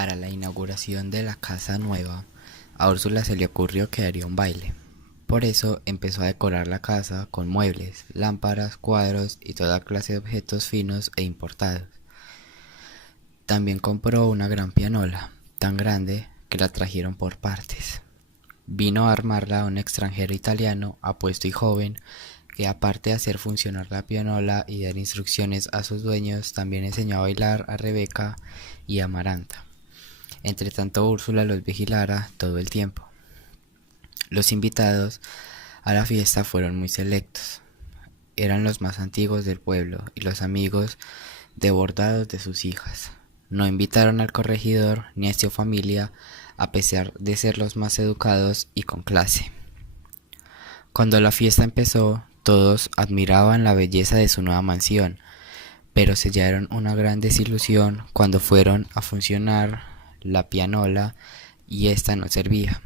Para la inauguración de la casa nueva, a Úrsula se le ocurrió que haría un baile. Por eso empezó a decorar la casa con muebles, lámparas, cuadros y toda clase de objetos finos e importados. También compró una gran pianola, tan grande que la trajeron por partes. Vino a armarla un extranjero italiano, apuesto y joven, que aparte de hacer funcionar la pianola y dar instrucciones a sus dueños, también enseñó a bailar a Rebeca y a Amaranta. Entre tanto Úrsula los vigilara todo el tiempo. Los invitados a la fiesta fueron muy selectos. Eran los más antiguos del pueblo y los amigos desbordados de sus hijas. No invitaron al corregidor ni a su familia, a pesar de ser los más educados y con clase. Cuando la fiesta empezó, todos admiraban la belleza de su nueva mansión, pero sellaron una gran desilusión cuando fueron a funcionar la pianola y esta no servía.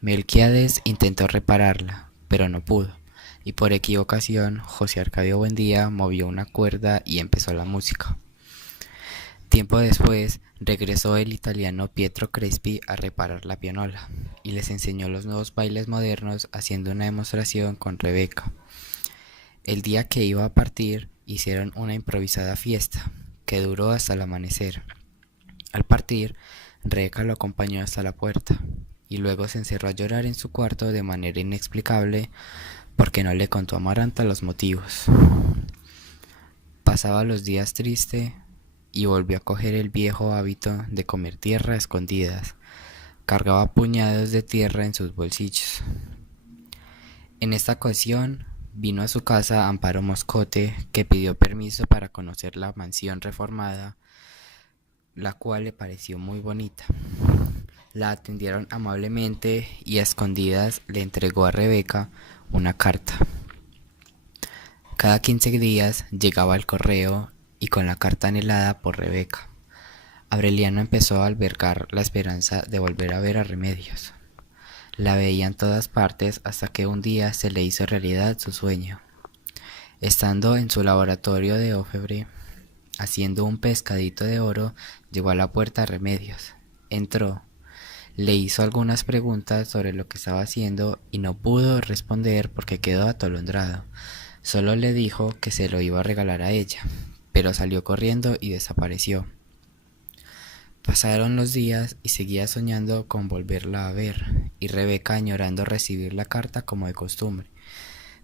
Melquiades intentó repararla, pero no pudo, y por equivocación José Arcadio Buendía movió una cuerda y empezó la música. Tiempo después regresó el italiano Pietro Crespi a reparar la pianola y les enseñó los nuevos bailes modernos haciendo una demostración con Rebeca. El día que iba a partir hicieron una improvisada fiesta que duró hasta el amanecer. Al partir, Rebeca lo acompañó hasta la puerta y luego se encerró a llorar en su cuarto de manera inexplicable porque no le contó a Amaranta los motivos. Pasaba los días triste y volvió a coger el viejo hábito de comer tierra a escondidas. Cargaba puñados de tierra en sus bolsillos. En esta ocasión vino a su casa Amparo Moscote, que pidió permiso para conocer la mansión reformada, la cual le pareció muy bonita. La atendieron amablemente y a escondidas le entregó a Rebeca una carta. Cada 15 días llegaba el correo y con la carta anhelada por Rebeca. Aureliano empezó a albergar la esperanza de volver a ver a Remedios. La veía en todas partes hasta que un día se le hizo realidad su sueño. Estando en su laboratorio de orfebre, haciendo un pescadito de oro, llegó a la puerta Remedios. Entró, le hizo algunas preguntas sobre lo que estaba haciendo y no pudo responder porque quedó atolondrado. Solo le dijo que se lo iba a regalar a ella, pero salió corriendo y desapareció. Pasaron los días y seguía soñando con volverla a ver, y Rebeca añorando recibir la carta como de costumbre.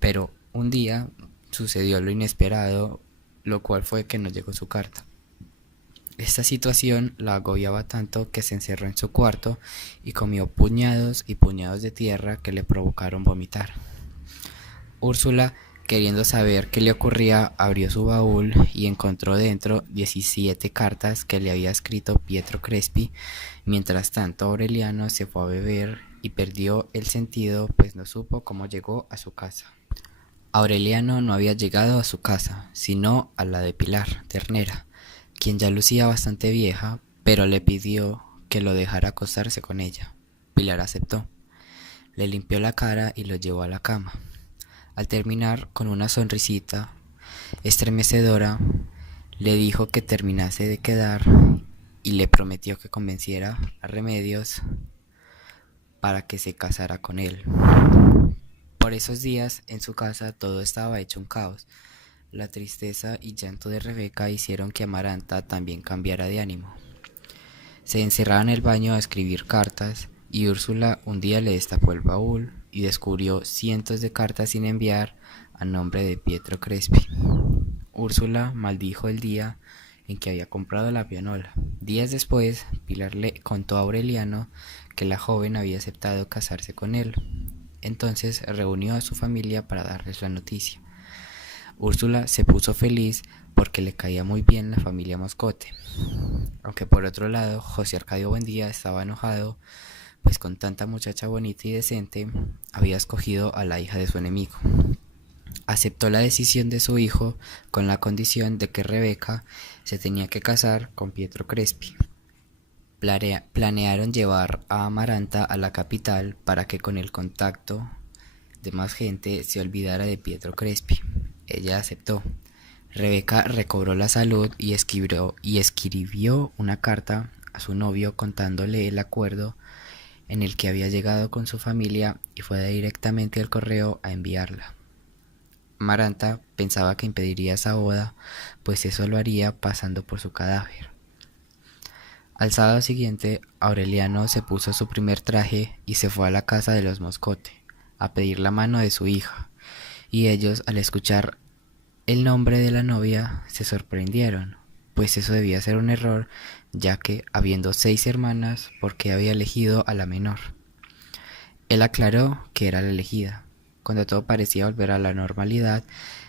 Pero un día sucedió lo inesperado, lo cual fue que no llegó su carta. Esta situación la agobiaba tanto que se encerró en su cuarto y comió puñados y puñados de tierra que le provocaron vomitar. Úrsula, queriendo saber qué le ocurría, abrió su baúl y encontró dentro 17 cartas que le había escrito Pietro Crespi. Mientras tanto, Aureliano se fue a beber y perdió el sentido, pues no supo cómo llegó a su casa. Aureliano no había llegado a su casa, sino a la de Pilar Ternera, quien ya lucía bastante vieja, pero le pidió que lo dejara acostarse con ella. Pilar aceptó. Le limpió la cara y lo llevó a la cama. Al terminar, con una sonrisita estremecedora, le dijo que terminase de quedar y le prometió que convenciera a Remedios para que se casara con él. Por esos días, en su casa todo estaba hecho un caos. La tristeza y llanto de Rebeca hicieron que Amaranta también cambiara de ánimo. Se encerraba en el baño a escribir cartas y Úrsula un día le destapó el baúl y descubrió cientos de cartas sin enviar a nombre de Pietro Crespi. Úrsula maldijo el día en que había comprado la pianola. Días después, Pilar le contó a Aureliano que la joven había aceptado casarse con él. Entonces reunió a su familia para darles la noticia. Úrsula se puso feliz porque le caía muy bien la familia Moscote, aunque por otro lado José Arcadio Buendía estaba enojado, pues con tanta muchacha bonita y decente había escogido a la hija de su enemigo. Aceptó la decisión de su hijo con la condición de que Rebeca se tenía que casar con Pietro Crespi. Planearon llevar a Amaranta a la capital para que con el contacto de más gente se olvidara de Pietro Crespi. Ella aceptó. Rebeca recobró la salud y escribió una carta a su novio contándole el acuerdo en el que había llegado con su familia y fue directamente al correo a enviarla. Amaranta pensaba que impediría esa boda, pues eso lo haría pasando por su cadáver. Al sábado siguiente, Aureliano se puso su primer traje y se fue a la casa de los Moscote a pedir la mano de su hija, y ellos, al escuchar el nombre de la novia, se sorprendieron, pues eso debía ser un error, ya que, habiendo 6 hermanas, ¿por qué había elegido a la menor? Él aclaró que era la elegida. Cuando todo parecía volver a la normalidad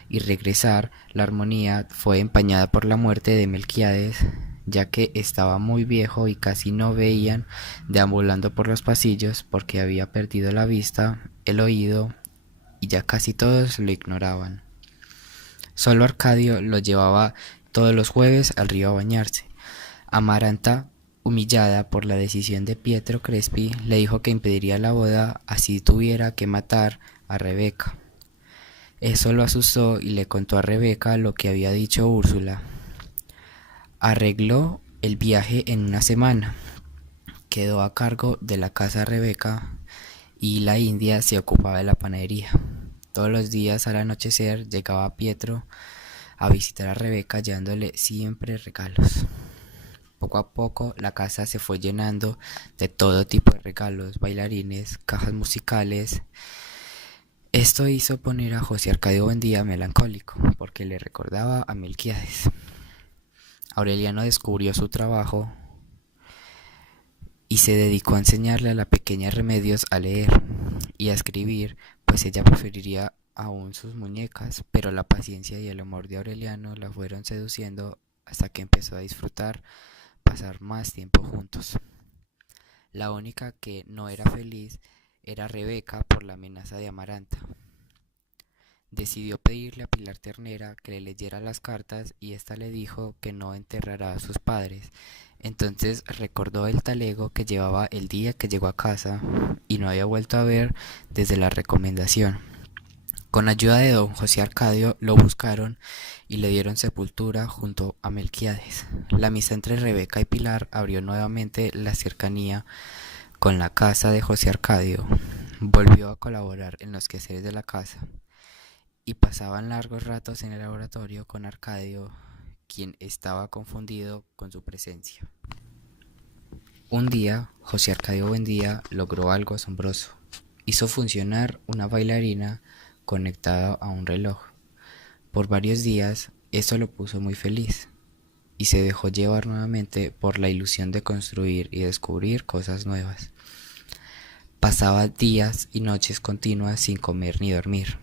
y regresar, la armonía fue empañada por la muerte de Melquíades, ya que estaba muy viejo y casi no veían deambulando por los pasillos porque había perdido la vista, el oído y ya casi todos lo ignoraban. Solo Arcadio lo llevaba todos los jueves al río a bañarse. Amaranta, humillada por la decisión de Pietro Crespi, le dijo que impediría la boda así tuviera que matar a Rebeca. Eso lo asustó y le contó a Rebeca lo que había dicho Úrsula. Arregló el viaje en una semana. Quedó a cargo de la casa Rebeca y la india se ocupaba de la panadería. Todos los días al anochecer llegaba Pietro a visitar a Rebeca llevándole siempre regalos. Poco a poco la casa se fue llenando de todo tipo de regalos, bailarines, cajas musicales. Esto hizo poner a José Arcadio Buendía melancólico, porque le recordaba a Melquíades. Aureliano descubrió su trabajo y se dedicó a enseñarle a la pequeña Remedios a leer y a escribir, pues ella preferiría aún sus muñecas, pero la paciencia y el amor de Aureliano la fueron seduciendo hasta que empezó a disfrutar pasar más tiempo juntos. La única que no era feliz era Rebeca por la amenaza de Amaranta. Decidió pedirle a Pilar Ternera que le leyera las cartas y ésta le dijo que no enterrará a sus padres. Entonces recordó el talego que llevaba el día que llegó a casa y no había vuelto a ver desde la recomendación. Con ayuda de don José Arcadio lo buscaron y le dieron sepultura junto a Melquíades. La amistad entre Rebeca y Pilar abrió nuevamente la cercanía con la casa de José Arcadio. Volvió a colaborar en los quehaceres de la casa y pasaban largos ratos en el laboratorio con Arcadio, quien estaba confundido con su presencia. Un día, José Arcadio Buendía logró algo asombroso. Hizo funcionar una bailarina conectada a un reloj. Por varios días, esto lo puso muy feliz y se dejó llevar nuevamente por la ilusión de construir y descubrir cosas nuevas. Pasaba días y noches continuas sin comer ni dormir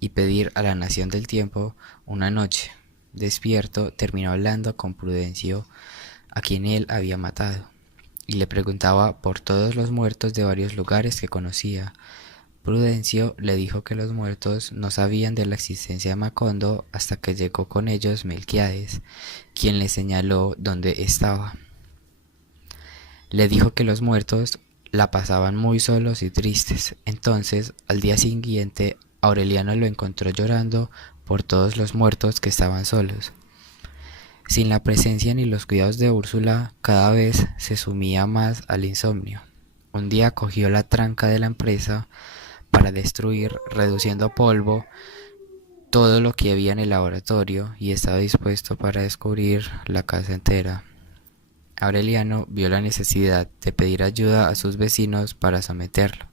y pedir a la nación del tiempo. Una noche, despierto, terminó hablando con Prudencio, a quien él había matado, y le preguntaba por todos los muertos de varios lugares que conocía. Prudencio le dijo que los muertos no sabían de la existencia de Macondo hasta que llegó con ellos Melquíades, quien le señaló dónde estaba. Le dijo que los muertos la pasaban muy solos y tristes. Entonces, al día siguiente, Aureliano lo encontró llorando por todos los muertos que estaban solos. Sin la presencia ni los cuidados de Úrsula, cada vez se sumía más al insomnio. Un día cogió la tranca de la empresa para destruir, reduciendo a polvo, todo lo que había en el laboratorio y estaba dispuesto para descubrir la casa entera. Aureliano vio la necesidad de pedir ayuda a sus vecinos para someterlo.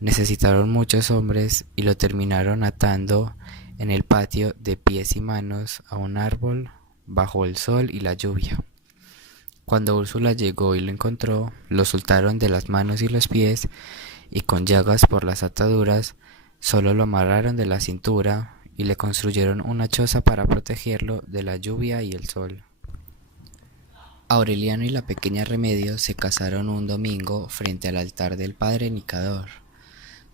Necesitaron muchos hombres y lo terminaron atando en el patio de pies y manos a un árbol bajo el sol y la lluvia. Cuando Úrsula llegó y lo encontró, lo soltaron de las manos y los pies y con llagas por las ataduras, solo lo amarraron de la cintura y le construyeron una choza para protegerlo de la lluvia y el sol. Aureliano y la pequeña Remedios se casaron un domingo frente al altar del padre Nicador,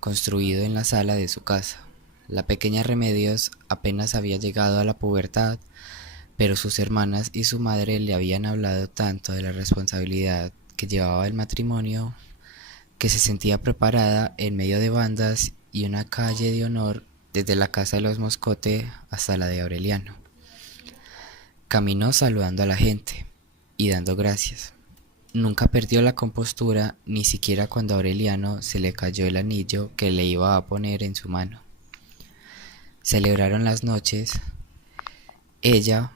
construido en la sala de su casa. La pequeña Remedios apenas había llegado a la pubertad, pero sus hermanas y su madre le habían hablado tanto de la responsabilidad que llevaba el matrimonio que se sentía preparada en medio de bandas y una calle de honor desde la casa de los Moscote hasta la de Aureliano. Caminó saludando a la gente y dando gracias. Nunca perdió la compostura, ni siquiera cuando a Aureliano se le cayó el anillo que le iba a poner en su mano. Celebraron las noches. Ella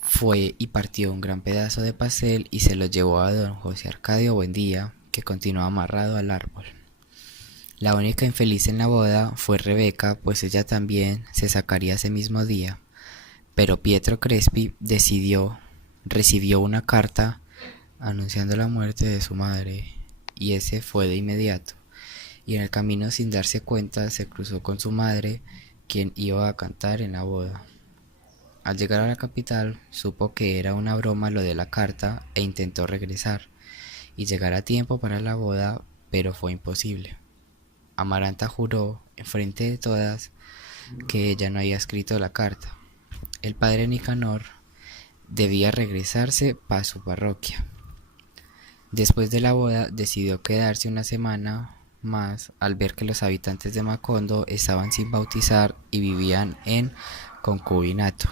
fue y partió un gran pedazo de pastel y se lo llevó a don José Arcadio Buendía, que continuaba amarrado al árbol. La única infeliz en la boda fue Rebeca, pues ella también se sacaría ese mismo día. Pero Pietro Crespi recibió una carta anunciando la muerte de su madre, y ese fue de inmediato. Y en el camino, sin darse cuenta, se cruzó con su madre, quien iba a cantar en la boda. Al llegar a la capital, supo que era una broma lo de la carta e intentó regresar y llegar a tiempo para la boda, pero fue imposible. Amaranta juró, enfrente de todas, que ella no había escrito la carta. El padre Nicanor debía regresarse para su parroquia. Después de la boda, decidió quedarse una semana más al ver que los habitantes de Macondo estaban sin bautizar y vivían en concubinato.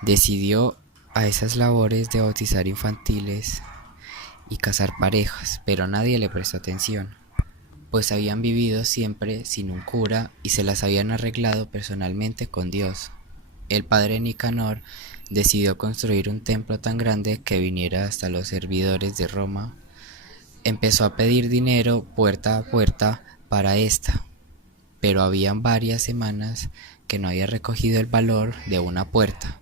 Decidió a esas labores de bautizar infantiles y casar parejas, pero nadie le prestó atención, pues habían vivido siempre sin un cura y se las habían arreglado personalmente con Dios. El padre Nicanor decidió construir un templo tan grande que viniera hasta los servidores de Roma. Empezó a pedir dinero puerta a puerta para esta, pero habían varias semanas que no había recogido el valor de una puerta.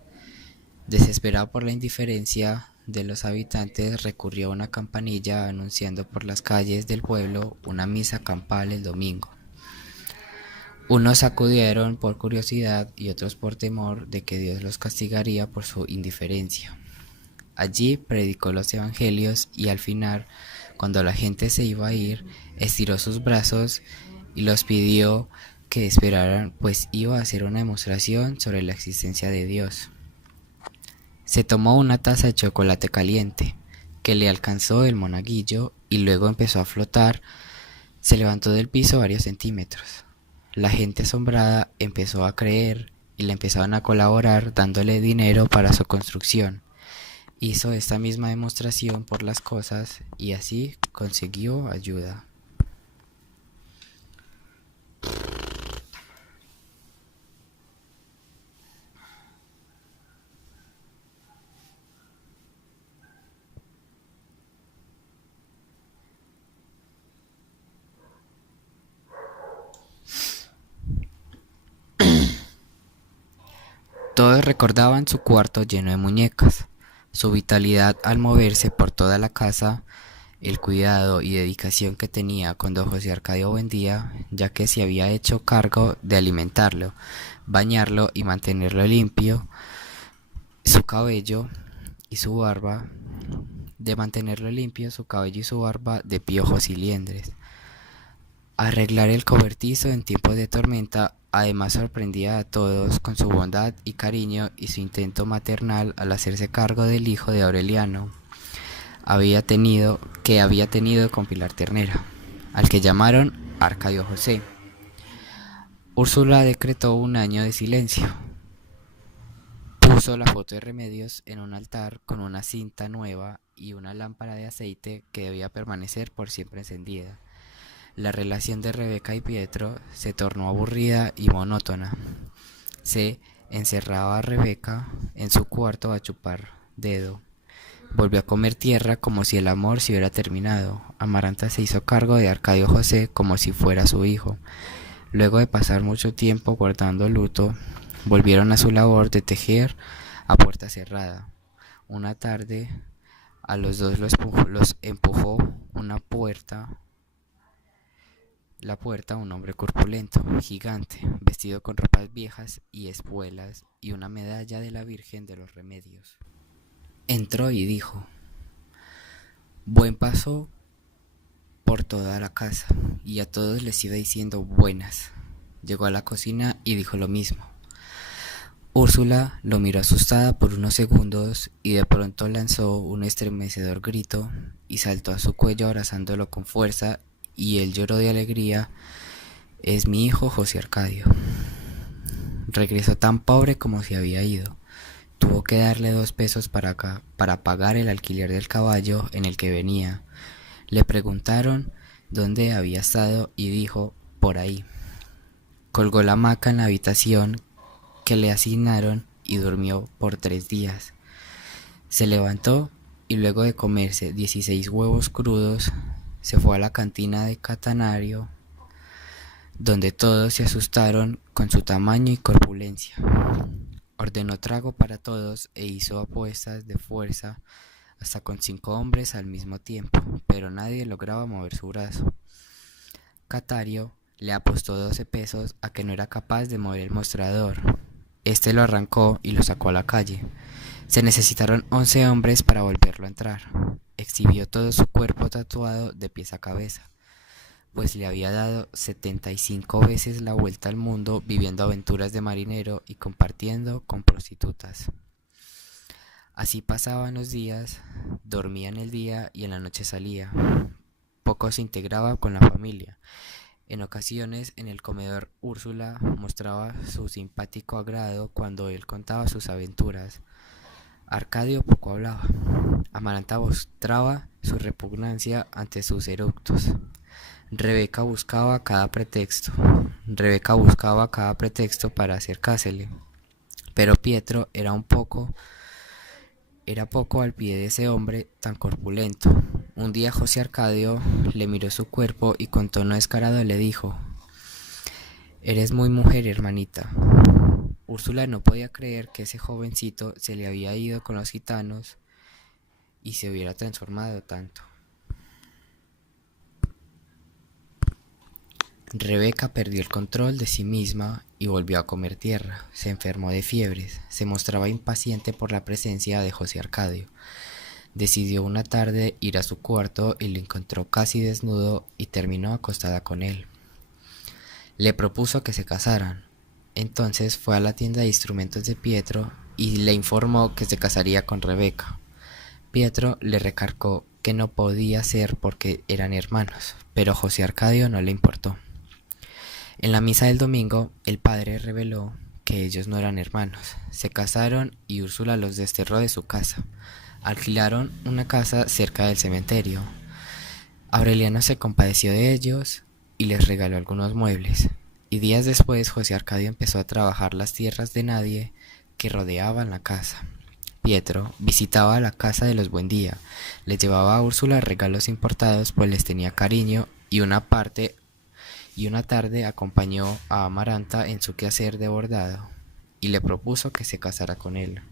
Desesperado por la indiferencia de los habitantes, recurrió a una campanilla anunciando por las calles del pueblo una misa campal el domingo. Unos acudieron por curiosidad y otros por temor de que Dios los castigaría por su indiferencia. Allí predicó los evangelios y al final, cuando la gente se iba a ir, estiró sus brazos y los pidió que esperaran, pues iba a hacer una demostración sobre la existencia de Dios. Se tomó una taza de chocolate caliente, que le alcanzó el monaguillo, y luego empezó a flotar. Se levantó del piso varios centímetros. La gente asombrada empezó a creer y le empezaron a colaborar dándole dinero para su construcción. Hizo esta misma demostración por las cosas y así consiguió ayuda. Todos recordaban su cuarto lleno de muñecas, su vitalidad al moverse por toda la casa, el cuidado y dedicación que tenía con don José Arcadio Buendía, ya que se había hecho cargo de alimentarlo, bañarlo y mantenerlo limpio, su cabello y su barba, de piojos y liendres. Arreglar el cobertizo en tiempos de tormenta. Además sorprendía a todos con su bondad y cariño y su intento maternal al hacerse cargo del hijo de Aureliano que había tenido con Pilar Ternera, al que llamaron Arcadio José. Úrsula decretó un año de silencio. Puso la foto de Remedios en un altar con una cinta nueva y una lámpara de aceite que debía permanecer por siempre encendida. La relación de Rebeca y Pietro se tornó aburrida y monótona. Se encerraba a Rebeca en su cuarto a chupar dedo. Volvió a comer tierra como si el amor se hubiera terminado. Amaranta se hizo cargo de Arcadio José como si fuera su hijo. Luego de pasar mucho tiempo guardando luto, volvieron a su labor de tejer a puerta cerrada. Una tarde, a los dos los empujó la puerta un hombre corpulento, gigante, vestido con ropas viejas y espuelas y una medalla de la Virgen de los Remedios. Entró y dijo: buen paso por toda la casa, y a todos les iba diciendo buenas. Llegó a la cocina y dijo lo mismo. Úrsula lo miró asustada por unos segundos y de pronto lanzó un estremecedor grito y saltó a su cuello abrazándolo con fuerza, y él lloró de alegría. Es mi hijo José Arcadio. Regresó tan pobre como se había ido. Tuvo que darle 2 pesos para pagar el alquiler del caballo en el que venía. Le preguntaron dónde había estado y dijo, por ahí. Colgó la hamaca en la habitación que le asignaron y durmió por 3 días. Se levantó y luego de comerse 16 huevos crudos, se fue a la cantina de Catanario, donde todos se asustaron con su tamaño y corpulencia. Ordenó trago para todos e hizo apuestas de fuerza hasta con 5 hombres al mismo tiempo, pero nadie lograba mover su brazo. Catario le apostó 12 pesos a que no era capaz de mover el mostrador. Este lo arrancó y lo sacó a la calle. Se necesitaron 11 hombres para volverlo a entrar. Exhibió todo su cuerpo tatuado de pies a cabeza, pues le había dado 75 veces la vuelta al mundo viviendo aventuras de marinero y compartiendo con prostitutas. Así pasaban los días, dormía en el día y en la noche salía. Poco se integraba con la familia. En ocasiones en el comedor Úrsula mostraba su simpático agrado cuando él contaba sus aventuras. Arcadio poco hablaba. Amaranta mostraba su repugnancia ante sus eructos. Rebeca buscaba cada pretexto para acercársele, pero Pietro era poco al pie de ese hombre tan corpulento. Un día José Arcadio le miró su cuerpo y con tono descarado le dijo: «Eres muy mujer, hermanita». Úrsula no podía creer que ese jovencito se le había ido con los gitanos y se hubiera transformado tanto. Rebeca perdió el control de sí misma y volvió a comer tierra. Se enfermó de fiebres. Se mostraba impaciente por la presencia de José Arcadio. Decidió una tarde ir a su cuarto y lo encontró casi desnudo y terminó acostada con él. Le propuso que se casaran. Entonces fue a la tienda de instrumentos de Pietro y le informó que se casaría con Rebeca. Pietro le recargó que no podía ser porque eran hermanos, pero José Arcadio no le importó. En la misa del domingo, el padre reveló que ellos no eran hermanos. Se casaron y Úrsula los desterró de su casa. Alquilaron una casa cerca del cementerio. Aureliano se compadeció de ellos y les regaló algunos muebles. Y días después José Arcadio empezó a trabajar las tierras de nadie que rodeaban la casa. Pietro visitaba la casa de los Buendía, les llevaba a Úrsula regalos importados pues les tenía cariño y una tarde acompañó a Amaranta en su quehacer de bordado y le propuso que se casara con él.